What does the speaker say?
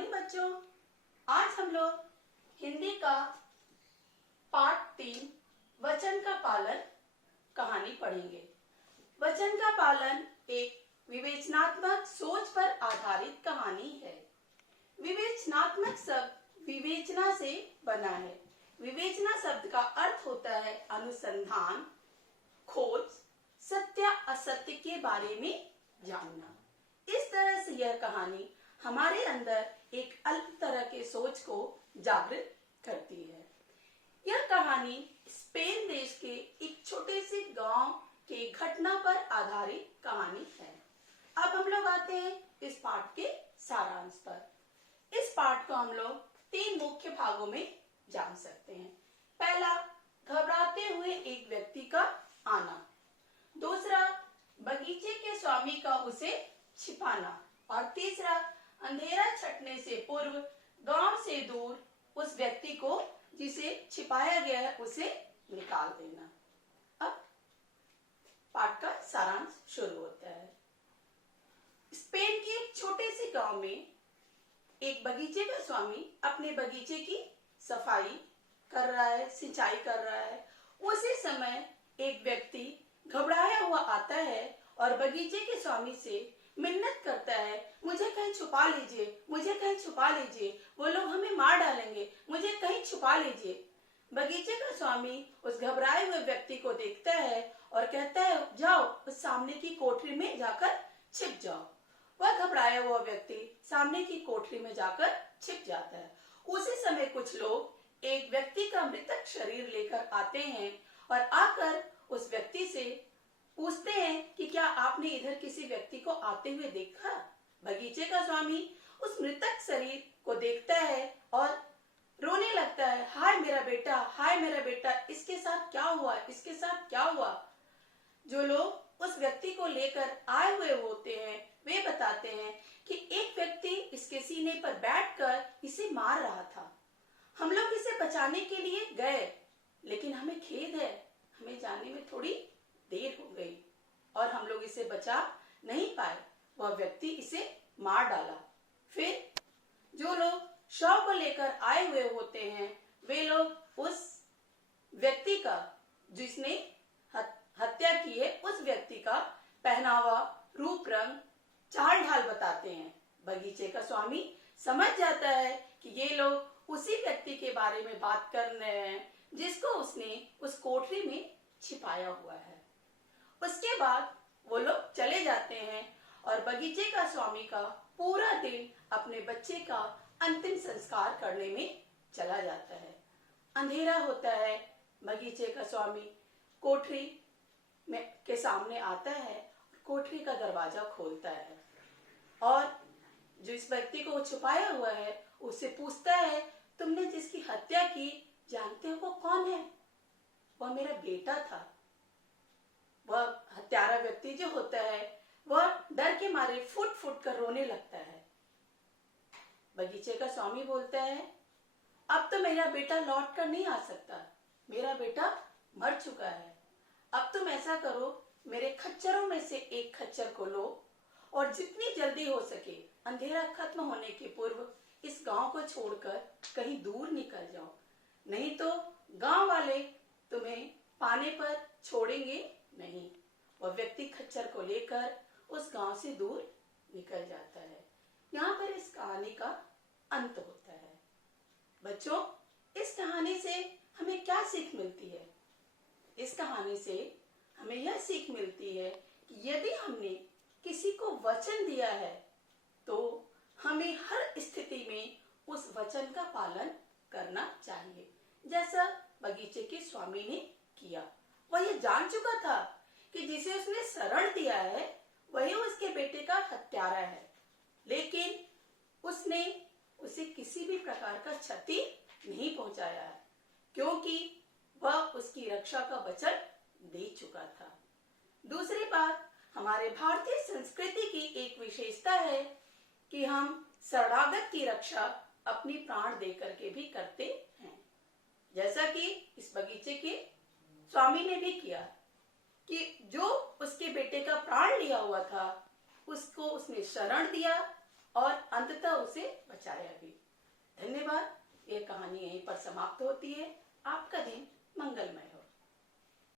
Morning बच्चों। आज हम लोग हिंदी का पाठ 3 वचन का पालन कहानी पढ़ेंगे। वचन का पालन एक विवेचनात्मक सोच पर आधारित कहानी है। विवेचनात्मक शब्द विवेचना से बना है। विवेचना शब्द का अर्थ होता है अनुसंधान, खोज, सत्य असत्य के बारे में जानना। इस तरह से यह कहानी हमारे अंदर एक अलग तरह के सोच को जागृत करती है। यह कहानी स्पेन देश के एक छोटे से गांव के घटना पर आधारित कहानी है। अब हम लोग आते हैं इस पाठ के सारांश पर। इस पाठ को हम लोग 3 मुख्य भागों में जान सकते हैं। पहला, घबराते हुए एक व्यक्ति का आना। दूसरा, बगीचे के स्वामी का उसे छिपाना। और तीसरा, अंधेरा छटने से पूर्व गांव से दूर उस व्यक्ति को जिसे छिपाया गया है उसे निकाल देना। अब पाठ का सारांश शुरू होता है। स्पेन के एक छोटे से गांव में एक बगीचे का स्वामी अपने बगीचे की सफाई कर रहा है, सिंचाई कर रहा है। उसी समय एक व्यक्ति घबराया हुआ आता है और बगीचे के स्वामी से मिन्नत करता है, मुझे कहीं छुपा लीजिए, मुझे कहीं छुपा लीजिए, वो लोग हमें मार डालेंगे, मुझे कहीं छुपा लीजिए। बगीचे का स्वामी उस घबराए हुए व्यक्ति को देखता है और कहता है, जाओ उस सामने की कोठरी में जाकर छिप जाओ। वह घबराया हुआ व्यक्ति सामने की कोठरी में जाकर छिप जाता है। उसी समय कुछ लोग एक व्यक्ति का मृतक शरीर लेकर आते हैं और आकर उस व्यक्ति से पूछते हैं कि क्या आपने इधर किसी व्यक्ति को आते हुए देखा? बगीचे का स्वामी उस मृतक शरीर को देखता है और रोने लगता है, हाय मेरा बेटा, हाय मेरा बेटा, इसके साथ क्या हुआ, इसके साथ क्या हुआ। जो लोग उस व्यक्ति को लेकर आए हुए होते हैं वे बताते हैं कि एक व्यक्ति इसके सीने पर बैठकर इसे मार रहा था। हम लोग इसे बचाने के लिए गए, लेकिन हमें खेद है, हमें जाने में थोड़ी देर हो गई और हम लोग इसे बचा नहीं पाए। वह व्यक्ति इसे मार डाला। फिर जो लोग शव को लेकर आए हुए होते हैं वे लोग उस व्यक्ति का, जिसने हत्या की है, उस व्यक्ति का पहनावा, रूप रंग, चाल ढाल बताते हैं। बगीचे का स्वामी समझ जाता है कि ये लोग उसी व्यक्ति के बारे में बात कर रहे हैं जिसको उसने उस कोठरी में छिपाया हुआ है। उसके बाद वो लोग चले जाते हैं और बगीचे का स्वामी का पूरा दिन अपने बच्चे का अंतिम संस्कार करने में चला जाता है। अंधेरा होता है। बगीचे का स्वामी कोठरी में के सामने आता है, कोठरी का दरवाजा खोलता है और जो इस व्यक्ति को छुपाया हुआ है उससे पूछता है, तुमने जिसकी हत्या की जानते हो वो कौन है? वह मेरा बेटा था। वह हत्यारा व्यक्ति जो होता है वह डर के मारे फुट फुट कर रोने लगता है। बगीचे का स्वामी बोलता है, अब तो मेरा बेटा लौट कर नहीं आ सकता, मेरा बेटा मर चुका है। अब तुम ऐसा करो, मेरे खच्चरों में से एक खच्चर को लो और जितनी जल्दी हो सके अंधेरा खत्म होने के पूर्व इस गांव को छोड़कर कहीं दूर निकल जाओ, नहीं तो गांव वाले तुम्हें पाने पर छोड़ेंगे नहीं। वह व्यक्ति खच्चर को लेकर उस गांव से दूर निकल जाता है। यहाँ पर इस कहानी का अंत होता है। बच्चों, इस कहानी से हमें क्या सीख मिलती है? इस कहानी से हमें यह सीख मिलती है कि यदि हमने किसी को वचन दिया है तो हमें हर स्थिति में उस वचन का पालन करना चाहिए, जैसा बगीचे के स्वामी ने किया। वह ये जान चुका था कि जिसे उसने शरण दिया है वही उसके बेटे का हत्यारा है, लेकिन उसने उसे किसी भी प्रकार का क्षति नहीं पहुंचाया है क्योंकि वह उसकी रक्षा का वचन दे चुका था। दूसरी बात, हमारे भारतीय संस्कृति की एक विशेषता है कि हम शरणागत की रक्षा अपनी प्राण देकर के भी करते हैं, जैसा कि इस बगीचे के स्वामी ने भी किया कि जो उसके बेटे का प्राण लिया हुआ था उसको उसने शरण दिया और अंततः उसे बचाया गया। ये कहानी यहीं पर समाप्त होती है। आपका दिन